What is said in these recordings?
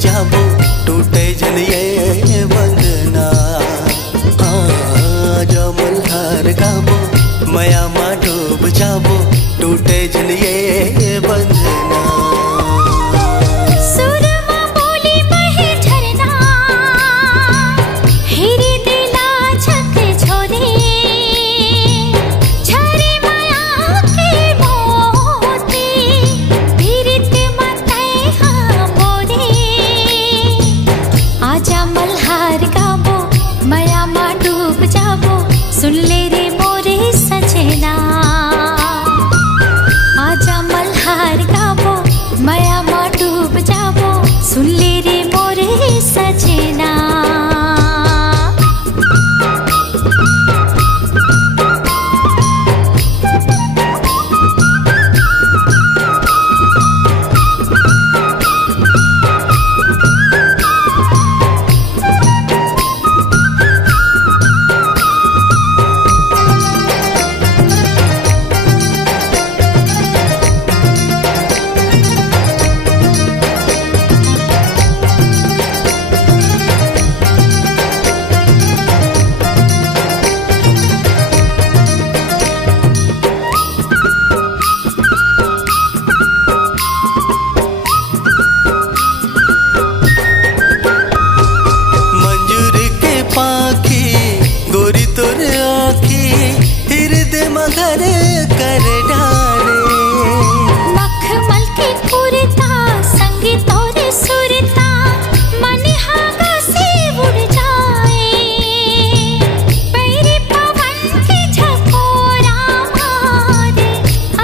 जाबो टूटे जन ये बंधना। जमल हार गाबो मया मा डूब जाबो टूटे जन ये बंधना। सुन ले रे मोरे सजना, आजा मल्हार गाबो मया मा डूब जाबो। सुन ले रे मोरे सजना। मगर कर डारे मखमल के कुर्ता संगी तोरे सुरता मन हागा से उड़ जाए। पैरे पवन के झकोरा मारे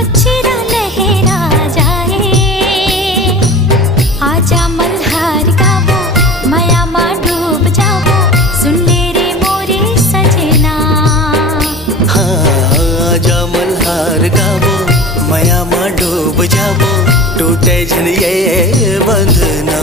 अक्षरा लहरा जाए। आजा मल्हार गाबो मया मा डूब जाबो। सुन ले रे मोरे सजना। आजा मल्हार गाबो मया मा डूब जाबो टूटे जन ये बंधना।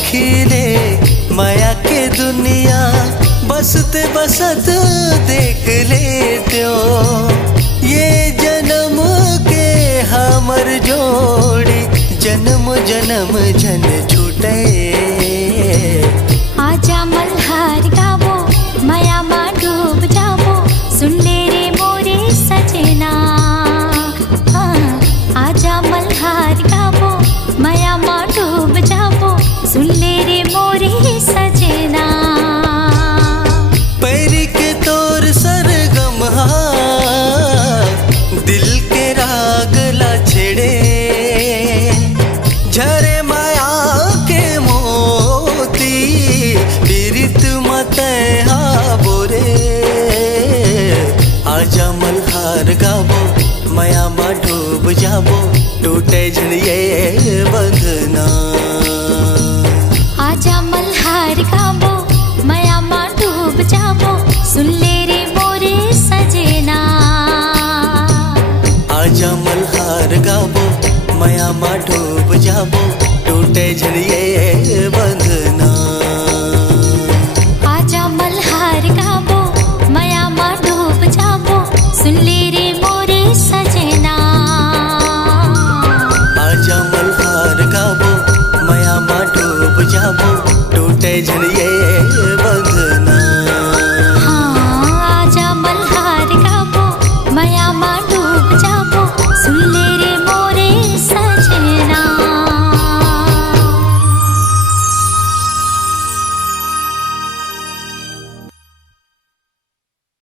खिले माया के दुनिया बसते बसत देख लेते हो। ये जन्म के हमर जोड़ी जन्म जन्म जन छूटे। आजा मल्हार गाबो मया मा डूब जाबो। सुन ले रे मोरे सजना। आजा मल्हार गाबो मया मा डूब जाबो। सुन ले रे मोरे सजना। पैरी के तोर सरगम दिल के राग ला छेड़े। झरे माया के मोती पीरित मत बोरे। आजा मल्हार गाबो मया मा डूब जाबो टूटे जन ये बंधना। हार गाबो, माया मा डूब जाबो, टूटे झन ये बंधना।